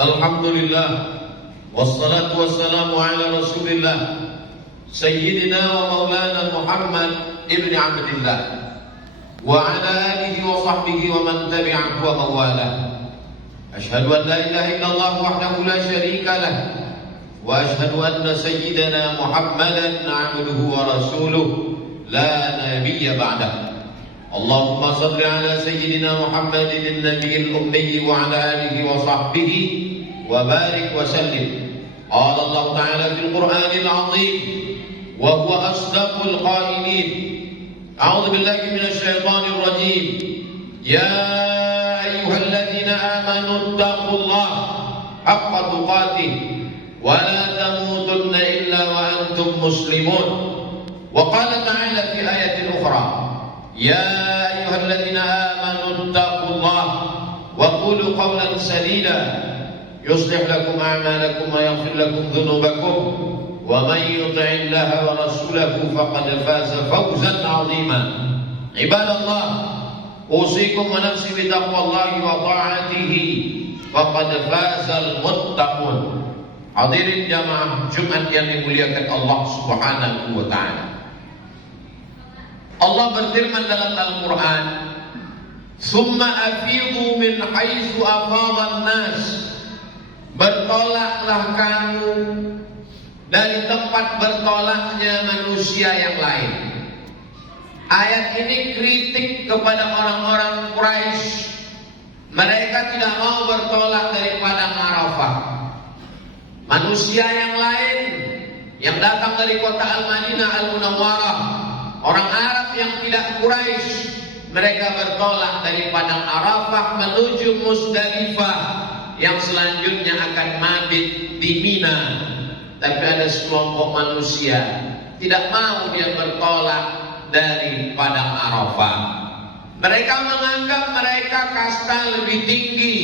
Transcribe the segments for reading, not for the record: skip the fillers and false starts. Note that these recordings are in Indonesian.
Alhamdulillah, wassalatu wassalamu ala Rasulillah Sayyidina wa maulana Muhammad ibn Abdillah wa ala alihi wa sahbihi wa man tabi'ahu wa mawalah. Ashhadu an la ilaha illallah wahdahu la syarika lah wa ashhadu anna sayyidana Muhammadan abduhu wa rasuluh la nabiyya ba'dah. Allahumma salli ala sayyidina Muhammadin an-nabiyil ummi wa ala alihi wa sahbihi wa barik wa sallim. Qala Allah Ta'ala fil Qur'anil 'azim wa huwa asdaqul qailin. A'udzu billahi minasy syaithanir rajim. Ya ayyuhalladzina amanu taqullaha haqqa tuqatih wa la tamutunna illa wa antum muslimun. Wa qala ta'ala fi ayatin ukhra. Ya ayyuhalladzina amanu taqullaha wa qulu qawlan sadida yuslih lakum a'malakum wa yaghfir lakum dhunubakum wa man yuti'illaha wa rasulahu faqad faza fawzan 'azima. Ibadallah, usikum wa nafsi bi taqwallahi wa ta'atihi faqad fazal muttaqun. Hadirin jamaah Jumat yang dimuliakan Allah Subhanahu wa taala. Allah berfirman dalam Al-Quran, "Tsumma afidhu min haitsu afadhan nas." Bertolaklah kamu dari tempat bertolaknya manusia yang lain. Ayat ini kritik kepada orang-orang Quraisy. Mereka tidak mau bertolak dari padang Arafah. Manusia yang lain yang datang dari kota Al-Madinah Al-Munawwarah, orang Arab yang tidak Quraisy, mereka bertolak dari padang Arafah menuju Musdalifah yang selanjutnya akan mabit di Mina. Tapi ada sekelompok manusia tidak mau dia bertolak dari padang Arafah. Mereka menganggap mereka kasta lebih tinggi,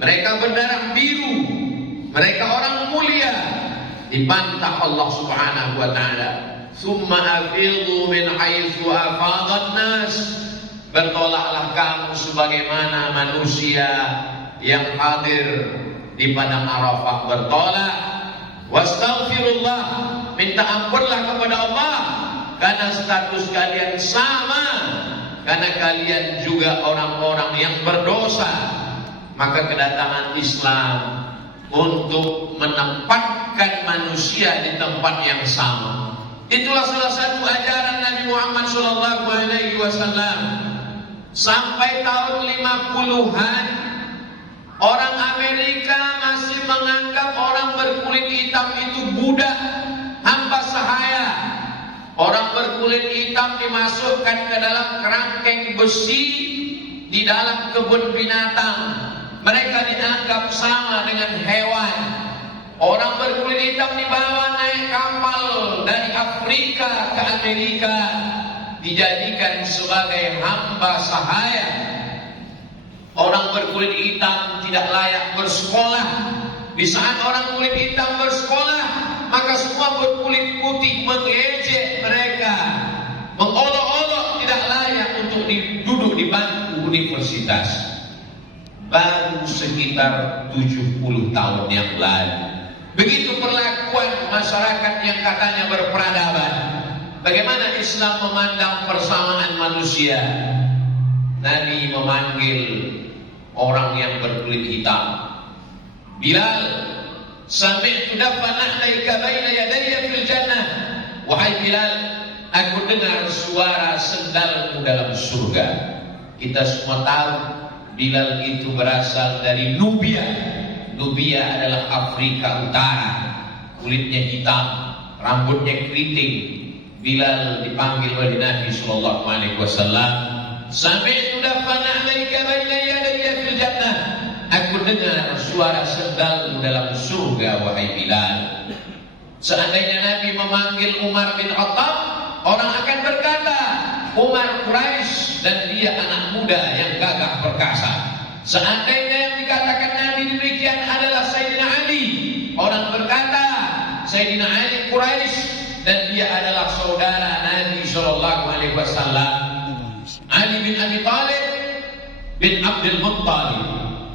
mereka berdarah biru, mereka orang mulia. Dibantah Allah Subhanahu wa taala. Summa afidhu min haitsu afadhan nas. Bertolaklah kamu sebagaimana manusia yang hadir di padang Arafah bertolak. Wastaghfirullah, minta ampunlah kepada Allah karena status kalian sama, karena kalian juga orang-orang yang berdosa. Maka kedatangan Islam untuk menempatkan manusia di tempat yang sama. Itulah salah satu ajaran Nabi Muhammad SAW. Sampai tahun 50-an, orang Amerika masih menganggap orang berkulit hitam itu budak, hamba sahaya. Orang berkulit hitam dimasukkan ke dalam kerangkeng besi di dalam kebun binatang. Mereka dianggap sama dengan hewan. Orang berkulit hitam dibawa naik kapal dari Afrika ke Amerika, dijadikan sebagai hamba sahaya. Orang berkulit hitam tidak layak bersekolah. Di saat orang kulit hitam bersekolah, maka semua berkulit putih mengejek mereka, mengolok-olok tidak layak untuk duduk di bangku universitas. Baru sekitar 70 tahun yang lalu, begitu perlakuan masyarakat yang katanya berperadaban. Bagaimana Islam memandang persamaan manusia? Nabi memanggil orang yang berkulit hitam. Bilal, sami'tu dafan ahlaika baina yadayya fil jannah. Wahai Bilal, aku dengar suara sendalmu dalam surga. Kita semua tahu Bilal itu berasal dari Nubia. Nubia adalah Afrika Utara. Kulitnya hitam, rambutnya keriting. Bilal dipanggil oleh Nabi sallallahu alaihi wasallam, "Sami'tu dafan ahlaika baina yadayya fil jannah." Aku dengar suara sendalmu dalam surga, wahai Bilal. Seandainya Nabi memanggil Umar bin Khattab, orang akan berkata, Umar Quraisy dan dia anak muda yang gagah perkasa. Seandainya yang dikatakan Nabi demikian adalah Sayyidina Ali, orang berkata, Sayyidina Ali Quraisy dan dia adalah saudara Nabi sallallahu alaihi wasallam. Ali bin Abi Thalib bin Abdul Muttalib,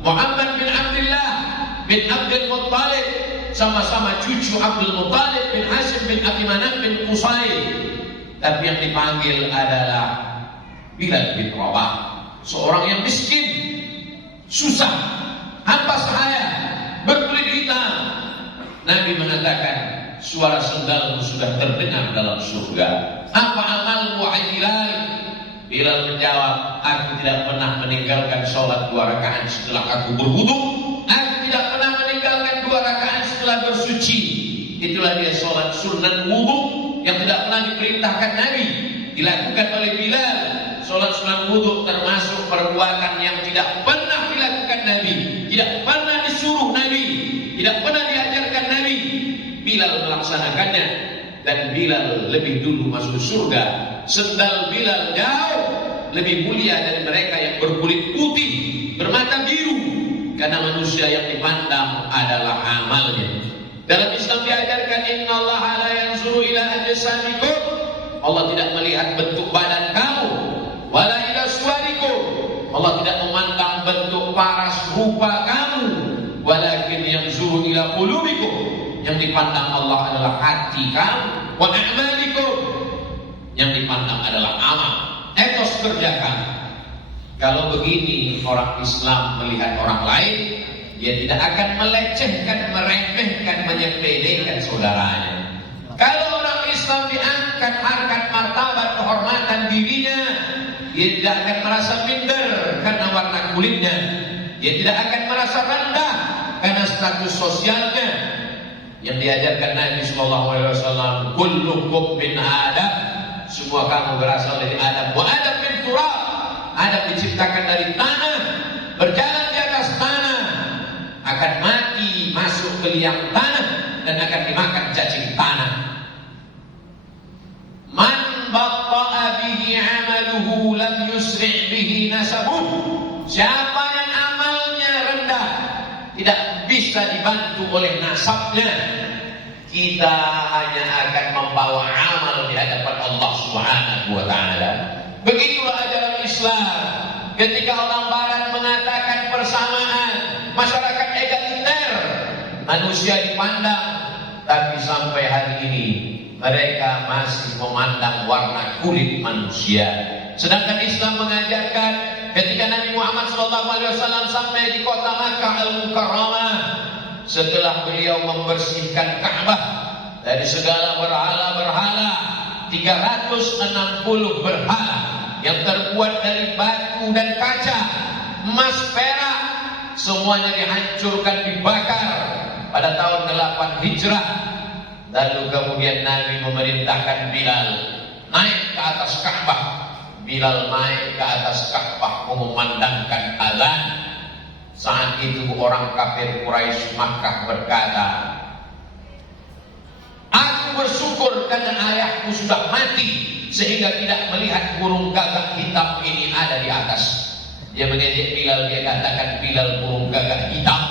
Muhammad bin bin Abdul Muttalib, sama-sama cucu Abdul Muttalib bin Hashim bin Abi Manaf bin Qusay. Tapi yang dipanggil adalah Bilal bin Rabah, seorang yang miskin, susah, hamba sahaya, berkulit hitam. Nabi mengatakan, suara sendalmu sudah terdengar dalam surga. Apa amalmu wahai Bilal? Bilal menjawab, aku tidak pernah meninggalkan sholat 2 rakaat setelah aku berwudu. Aku tidak pernah meninggalkan 2 rakaat setelah bersuci. Itulah dia sholat sunat wudu yang tidak pernah diperintahkan Nabi, dilakukan oleh Bilal. Sholat sunat wudu termasuk perbuatan yang tidak pernah dilakukan Nabi, tidak pernah disuruh Nabi, tidak pernah diajarkan Nabi. Bilal melaksanakannya, dan Bilal lebih dulu masuk surga. Sendal Bilal jauh lebih mulia dari mereka yang berkulit putih, bermata biru, karena manusia yang dipandang adalah amalnya. Dalam Islam diajarkan, innallaha la yanzuru ila ajsamikum, Allah tidak melihat bentuk badan kamu, wala ila suwarikum, Allah tidak memandang bentuk paras rupa kamu, walakin yanzuru ila qulubikum, yang dipandang Allah adalah hati kamu, wa a'malikum, yang dipandang adalah amal, etos kerja kamu. Kalau begini orang Islam melihat orang lain, dia tidak akan melecehkan, meremehkan, menyepelekan saudaranya. Kalau orang Islam diangkat harkat martabat kehormatan dirinya, dia tidak akan merasa minder karena warna kulitnya, dia tidak akan merasa rendah karena status sosialnya. Yang diajarkan Nabi SAW, kullukum min Adam, semua kamu berasal dari Adam. Wa Adam min turab, Adam diciptakan dari tanah, berjalan di atas tanah, akan mati masuk ke liang tanah, dan akan dimakan cacing tanah. Man batta'a bihi amaluhu lam yusri' bihi nasabuhu, siapa yang amalnya rendah, tidak bisa dibantu oleh nasabnya, kita hanya akan membawa amal di hadapan Allah Subhanahu wa ta'ala. Begitulah ajaran Islam. Ketika orang Barat mengatakan persamaan, masyarakat egaliter, manusia dipandang, tapi sampai hari ini mereka masih memandang warna kulit manusia. Sedangkan Islam mengajarkan, ketika Nabi Muhammad SAW sampai di kota Makkah Al-Mukarramah, setelah beliau membersihkan Ka'bah dari segala berhala-berhala, 360 berhala yang terbuat dari batu dan kaca, emas, perak, semuanya dihancurkan, dibakar pada tahun 8 Hijrah. Lalu kemudian Nabi memerintahkan Bilal naik ke atas Ka'bah. Bilal naik ke atas Ka'bah memandangkan azan. Saat itu orang kafir Quraisy Makkah berkata, aku bersyukur karena ayahku sudah mati sehingga tidak melihat burung gagak hitam ini ada di atas. Dia mengejek Bilal, dia katakan, Bilal, burung gagak hitam.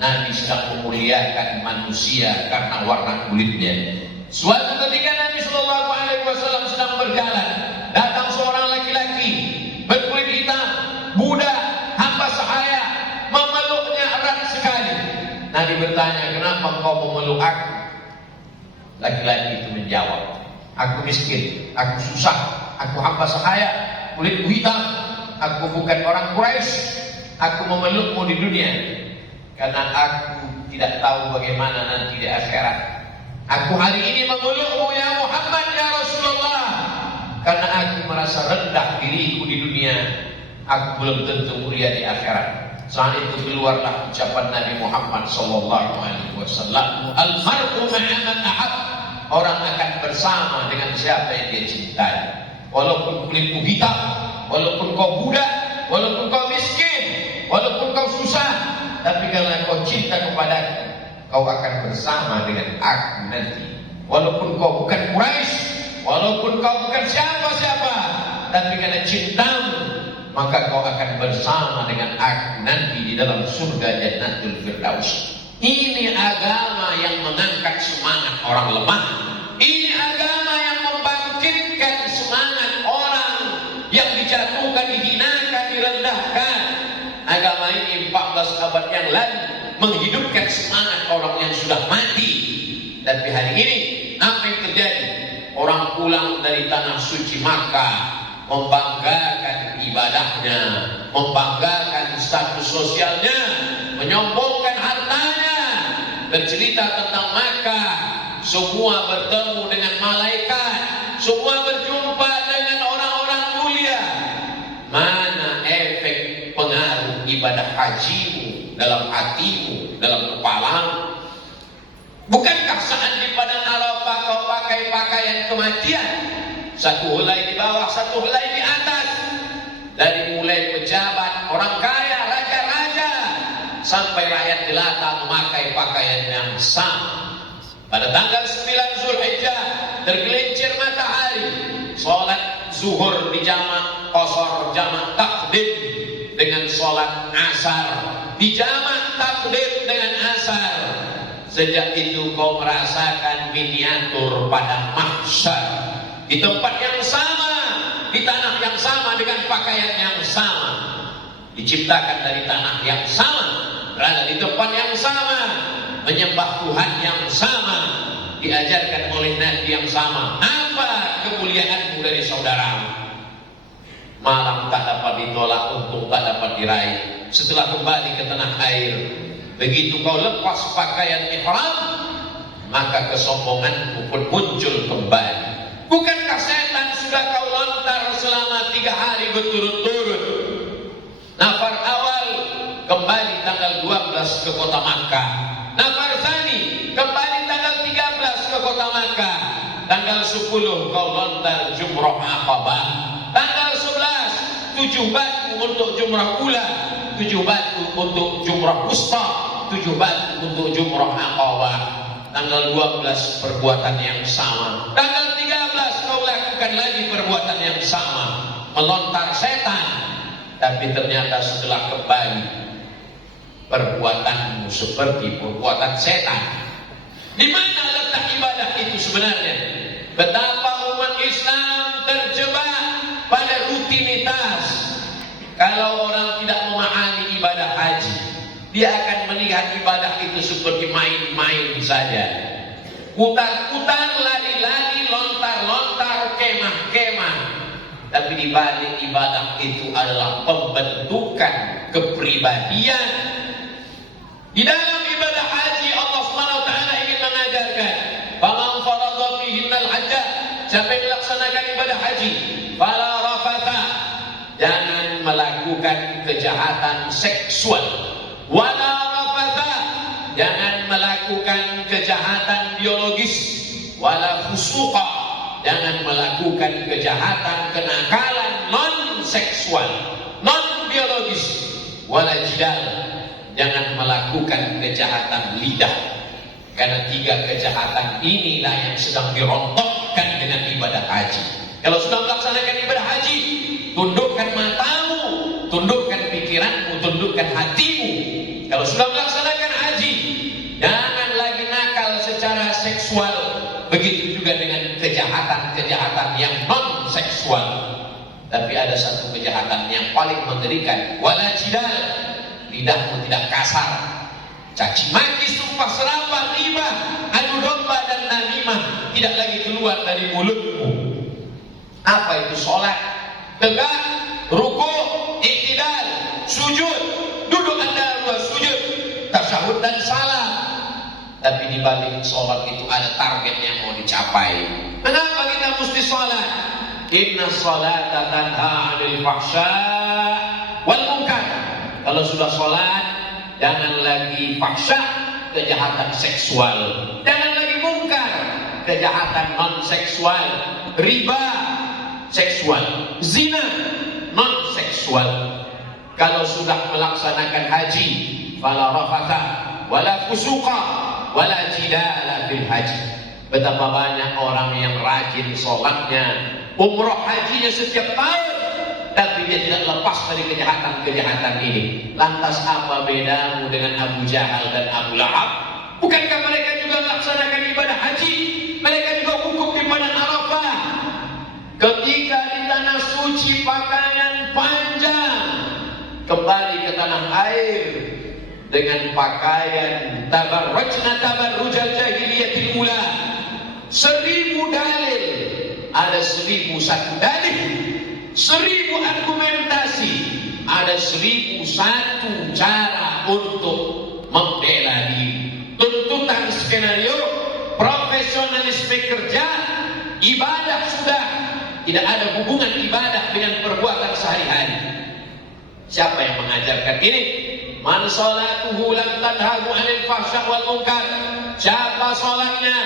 Nabi sedang memuliakan manusia karena warna kulitnya. Suatu ketika Nabi SAW sedang berjalan, datang seorang laki-laki berkulit hitam, budak, hamba sahaya, memeluknya erat sekali. Nabi bertanya, kenapa engkau memeluk aku? Laki-laki itu menjawab, aku miskin, aku susah, aku hamba sahaya, kulitku hitam, aku bukan orang Quraisy, aku memelukmu di dunia karena aku tidak tahu bagaimana nanti di akhirat. Aku hari ini memelukmu ya Muhammad ya Rasulullah karena aku merasa rendah diriku di dunia, aku belum tentu mulia di akhirat. Saat itu keluarlah ucapan Nabi Muhammad SAW, al-mar'u ma'a man ahab, orang akan bersama dengan siapa yang dia cintai. Walaupun kulitmu hitam, walaupun kau budak, walaupun kau miskin, walaupun kau susah, tapi karena kau cinta kepadaku, kau akan bersama dengan aku nanti. Walaupun kau bukan Quraisy, walaupun kau bukan siapa-siapa, tapi karena cintamu, maka kau akan bersama dengan aku nanti di dalam surga Jannatul Firdaus. Ini agama yang mengangkat semangat orang lemah. Ini agama yang membangkitkan semangat orang yang dijatuhkan, dihinakan, direndahkan. Agama ini 14 abad yang lalu menghidupkan semangat orang yang sudah mati. Tapi hari ini apa yang terjadi? Orang pulang dari tanah suci Makkah membanggakan ibadahnya, membanggakan status sosialnya, menyombongkan hartanya, bercerita tentang Makkah, semua bertemu dengan malaikat, semua berjumpa dengan orang-orang mulia. Mana efek pengaruh ibadah hajimu dalam hatimu, dalam kepalamu? Bukankah saat di padang Arafah kau pakai pakaian kematian? Satu helai di bawah, satu helai di atas. Dari mulai pejabat, orang kaya, raja-raja, sampai rakyat jelata memakai pakaian yang sama. Pada tanggal 9 Zulhijjah tergelincir matahari, sholat zuhur di jamak qasar, jamak takdim dengan sholat asar, di jamak takdim dengan asar. Sejak itu kau merasakan miniatur pada mahsyar, di tempat yang sama, di tanah yang sama, dengan pakaian yang sama, diciptakan dari tanah yang sama, berada di tempat yang sama, menyembah Tuhan yang sama, diajarkan oleh Nabi yang sama. Apa kemuliaanmu dari saudaramu? Malam tak dapat ditolak, untung tak dapat diraih. Setelah kembali ke tanah air, begitu kau lepas pakaian ihram, maka kesombonganmu pun muncul kembali. Bukankah setan sudah kau lontar selama 3 hari berturut-turut? Nafar awal kembali tanggal 12 ke kota Makkah. Nafar tsani kembali tanggal 13 ke kota Makkah. Tanggal 10 kau lontar jumrah Aqabah. Tanggal 11 7 batu untuk jumrah ula, 7 batu untuk jumrah wusta, 7 batu untuk jumrah Aqabah. Tanggal 12 perbuatan yang sama. Tanggal 13 kau lakukan lagi perbuatan yang sama, melontar setan. Tapi ternyata setelah kembali, perbuatanmu seperti perbuatan setan. Di mana letak ibadah itu sebenarnya? Betapa umat Islam terjebak pada rutinitas. Kalau orang tidak memahami ibadah haji, dia akan melihat ibadah itu seperti main-main saja. Putar-putar, lari-lari, lontar-lontar, kemah-kemah. Tapi di balik ibadah itu adalah pembentukan kepribadian. Di dalam ibadah haji Allah SWT ingin mengajarkan, faman faradha fihinnal hajja, siapa yang melaksanakan ibadah haji, fala rafatha, jangan melakukan kejahatan seksual, wala rafatha, jangan melakukan kejahatan biologis, wala fusuqa, jangan melakukan kejahatan kenakalan non seksual, non biologis, wala jidal, jangan melakukan kejahatan lidah. Karena 3 kejahatan inilah yang sedang dirontokkan dengan ibadah haji. Kalau sudah melaksanakan ibadah haji, tundukkan matamu, tundukkan pikiranmu, tundukkan hatimu. Kalau sudah melaksanakan haji, jangan lagi nakal secara seksual. Begitu juga dengan kejahatan-kejahatan yang non seksual. Tapi ada satu kejahatan yang paling mengerikan, wala jidal, lidahmu tidak kasar, caci maki, sumpah serapah, riba, adu domba dan namimah tidak lagi keluar dari mulutmu. Apa itu sholat? Tegak, rukuk, iktidal, sujud, duduk antara 2 sujud, tasyahud dan salam. Tapi di balik sholat itu ada target yang mau dicapai. Kenapa kita mesti sholat? Inna sholata tanha 'anil fahsya wal munkar. Kalau sudah sholat, jangan lagi fahsya, kejahatan seksual. Jangan lagi munkar, kejahatan non seksual. Riba, seksual. Zina, non seksual. Kalau sudah melaksanakan haji, fala rafatha wala fusuqa wala jidala fil haji. Betapa banyak orang yang rajin sholatnya, umroh hajinya setiap tahun, tapi dia tidak lepas dari kejahatan-kejahatan ini. Lantas apa bedamu dengan Abu Jahal dan Abu Lahab? Bukankah mereka juga melaksanakan ibadah haji? Mereka juga wukuf di padang Arafah. Ketika di tanah suci pakaian panjang, kembali ke tanah air dengan pakaian tabarrujna tabarrujal jahiliyatil ula. 1000 dalil, ada 1001 dalil, 1000 argumentasi, ada 1001 cara untuk membela diri. Tuntutan skenario, profesionalisme kerja, ibadah sudah tidak ada hubungan ibadah dengan perbuatan sehari-hari. Siapa yang mengajarkan ini? Man salatuhu lam tanhahu 'anil fahsya' wal munkar. Siapa salatnya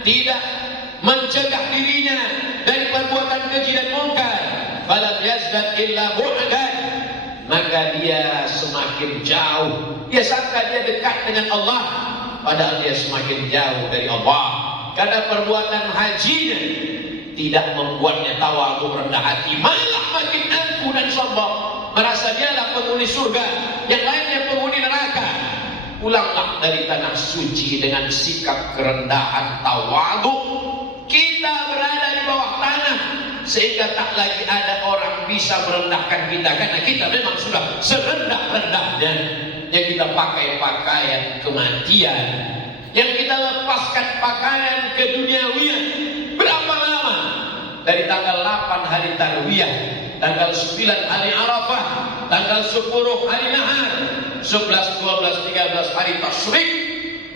tidak mencegah dirinya dari perbuatan keji dan munkar, falam yazdad illa bu'dan, maka dia semakin jauh. Dia sangka dia dekat dengan Allah, padahal dia semakin jauh dari Allah. Karena perbuatan hajinya tidak membuatnya tawadhu rendah hati, malah makin angkuh dan sombong, merasa dialah penghuni surga, yang lainnya penghuni neraka. Pulanglah dari tanah suci dengan sikap kerendahan tawadhu. Kita berada di bawah tanah sehingga tak lagi ada orang bisa merendahkan kita, karena kita memang sudah serendah-rendahnya. Yang kita pakai pakaian kematian, yang kita lepaskan pakaian keduniawian. Berapa lama? Dari tanggal 8 hari Tarwiyah, tanggal 9 hari Arafah, tanggal 10 hari Nahar, 11, 12, 13 hari Tasyrik.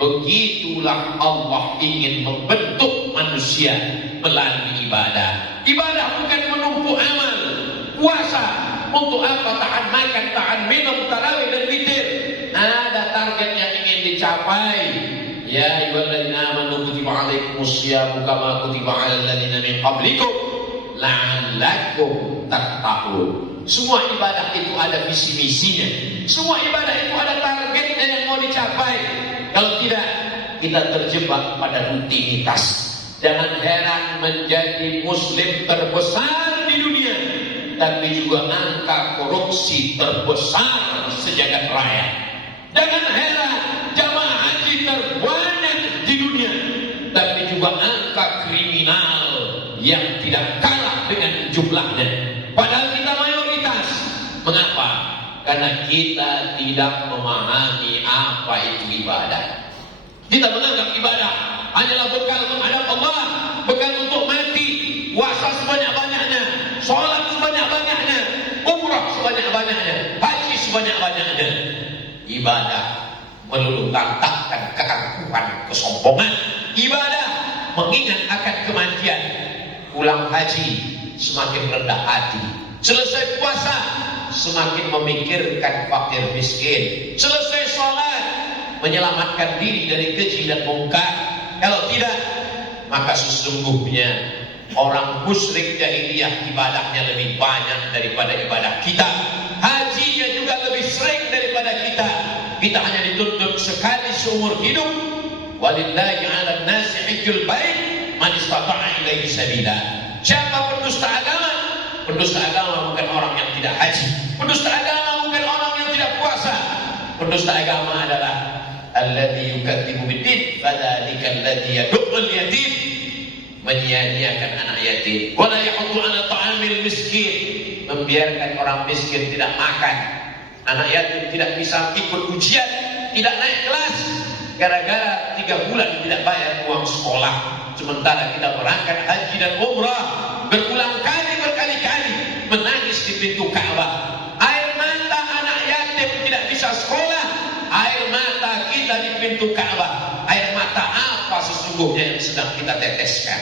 Begitulah Allah ingin membentuk manusia melalui ibadah. Ibadah bukan menumpuk amal. Puasa untuk apa? Tahan makan, tahan minum, tarawih dan witir. Ada target yang ingin dicapai. Ya ayyuhalladzina amanu kutiba 'alaikumusyamu kama kutiba 'alal ladzina min qablikum la'allakum tattaqun. Semua ibadah itu ada visi-misinya. Semua ibadah itu ada targetnya yang mau dicapai. Kalau tidak, kita terjebak pada rutinitas. Jangan heran menjadi muslim terbesar di dunia, tapi juga angka korupsi terbesar sejagat raya. Jangan heran jamaah haji terbanyak di dunia, tapi juga angka kriminal yang tidak kalah dengan jumlahnya. Padahal kita mayoritas. Mengapa? Karena kita tidak memahami apa itu ibadah. Kita menganggap ibadah hanyalah bekal menghadap Allah, bekal untuk mati, puasa sebanyak-banyaknya, sholat sebanyak-banyaknya, umrah sebanyak-banyaknya, haji sebanyak-banyaknya. Ibadah melulu tantangkan keangkuhan, kesombongan. Ibadah mengingat akan kematian. Pulang haji semakin rendah hati. Selesai puasa semakin memikirkan fakir miskin. Selesai sholat menyelamatkan diri dari keji dan munkar. Kalau tidak, maka sesungguhnya orang musyrik jahiliyah ibadahnya lebih banyak daripada ibadah kita. Hajinya juga lebih sering daripada kita. Kita hanya dituntut sekali seumur hidup. Walillahi 'alan nasi hajjul bait man istata'a ilaihi sabila. Siapa pendusta agama? Pendusta agama bukan orang yang tidak haji. Pendusta agama bukan orang yang tidak puasa. Pendusta agama adalah alladzi yukadzibu bid-din, fadzalika alladzi yad'ul yatim, menyia-nyiakan anak yatim. Wa la yahuddu 'ala ta'amil miskin, membiarkan orang miskin tidak makan. Anak yatim tidak bisa ikut ujian, tidak naik kelas gara-gara 3 bulan tidak bayar uang sekolah. Sementara kita berangkat haji dan umrah berulang kali, berkali-kali menangis di pintu Ka'bah. Air mata anak yatim tidak bisa sekolah, air mata kita di pintu Ka'bah. Air mata apa sesungguhnya yang sedang kita teteskan?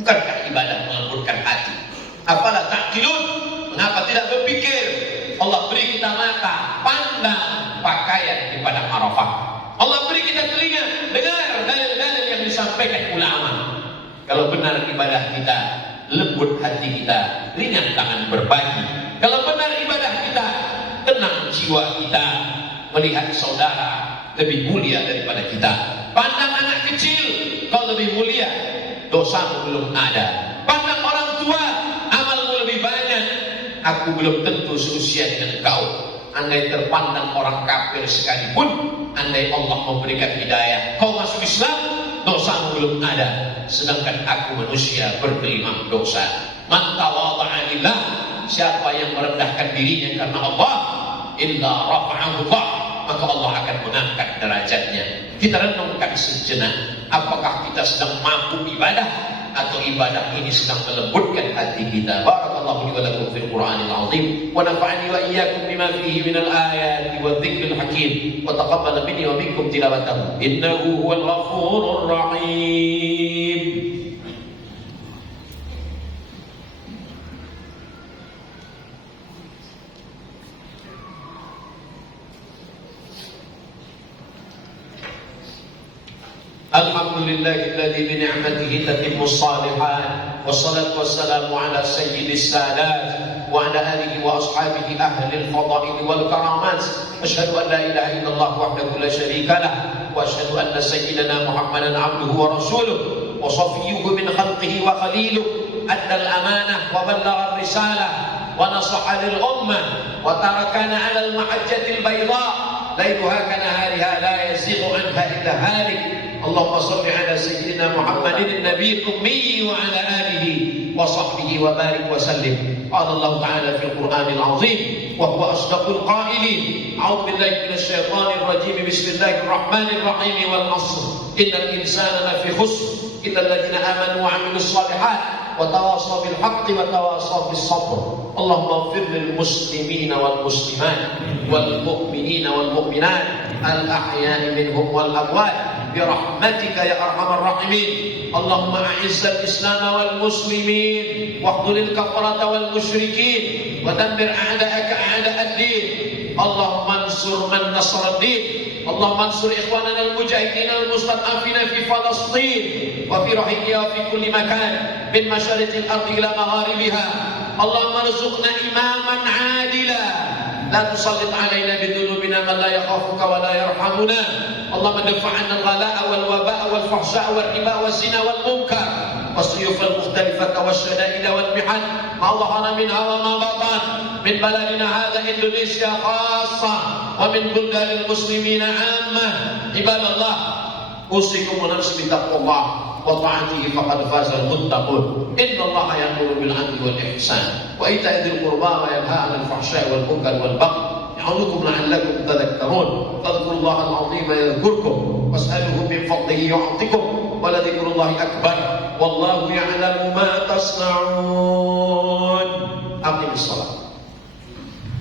Bukankah ibadah melembutkan hati? Apalah ta'qilun? Mengapa tidak berpikir? Allah beri kita mata, pandang pakaian di padang Arafah. Allah beri kita telinga, dengar dalil-dalil yang disampaikan ulama. Kalau benar ibadah kita, lembut hati kita, ringan tangan berbagi. Kalau benar ibadah kita, tenang jiwa kita, melihat saudara lebih mulia daripada kita. Pandang anak kecil, kau lebih mulia, dosamu belum ada. Pandang orang tua, amalmu lebih banyak, aku belum tentu seusia dengan kau. Andai terpandang orang kafir sekalipun, andai Allah memberikan hidayah, kau masuk Islam, dosamu belum ada, sedangkan aku manusia bergelimang dosa. Man tawadha'a lillah, siapa yang merendahkan dirinya karena Allah, illa rafa'ahu Allah, maka Allah Kita renungkan sejenak, apakah kita sedang mampu ibadah atau ibadah ini sedang melembutkan hati kita. Barakallahu li wa lakum fil Qur'anil azim wa nafa'ani wa iyyakum bima fihi minal ayati wa dzikril hakim wa taqabbal minni wa minkum tilawatahu innahu huwal ghafurur rahim. Alhamdulillahilladzi bi ni'matihi tatimmu shalihat wassalatu wassalamu ala sayyidis sadat wa ala alihi wa ashabihi ahlil fadail wal karamat. Asyhadu an la ilaha illallah wahdahu la syarika lah wa asyhadu anna sayyidana Muhammadan abduhu wa rasuluh wa safiyyuhu min khalqihi wa khaliluh adda al-amanah wa ballagha ar-risalah wa nasaha lil ummah wa tarakana 'ala al-mahajjatil bayda laylaha kanahariha la yazighu anha illa halik. اللهم صل على سيدنا محمد النبي الأمي وعلى آله وصحبه وبارك وسلم. قال الله تعالى في القرآن العظيم وهو أصدق القائلين أعوذ بالله من الشيطان الرجيم بسم الله الرحمن الرحيم والعصر إن الإنسان لفي خسر إلا الذين آمنوا وعملوا الصالحات وتواصوا بالحق وتواصوا بالصبر. اللهم اغفر للمسلمين والمسلمات والمؤمنين والمؤمنات الأحياء منهم والأموات برحمتك يا أرحم الراحمين. اللهم أعز الإسلام والمسلمين واخذل الكفرة والمشركين ودمر أعداءك أعداء الدين. اللهم انصر من نصر الدين. اللهم انصر إخواننا المجاهدين المستضعفين في فلسطين وفي رحيلها وفي كل مكان من مشارق الأرض إلى مغاربها. اللهم ارزقنا إماما عادلا لا تسلط علينا بذنوبنا من لا يخافك ولا يرحمنا. اللهم ادفع عنا الغلاء والوباء والفحشاء والربا والزنا والمنكر والسيوف المختلفة والشدائد والمحن ما ظهر منها وما بطن من بلدنا هذا إندونيسيا خاصة ومن بلدان المسلمين عامة. عباد الله أوصيكم ونفسي بتقوى الله وطاعته فقد فاز المتقون. إن الله يأمر بالعدل والإحسان وإيتاء ذي القربى وينهى عن الفحشاء والمنكر والبغي يعظكم لعلكم تذكرون. فاذكروا الله العظيم يذكركم واسألوه من فضله يعطكم ولذكر الله أكبر والله يعلم ما تصنعون. أقم الصلاة.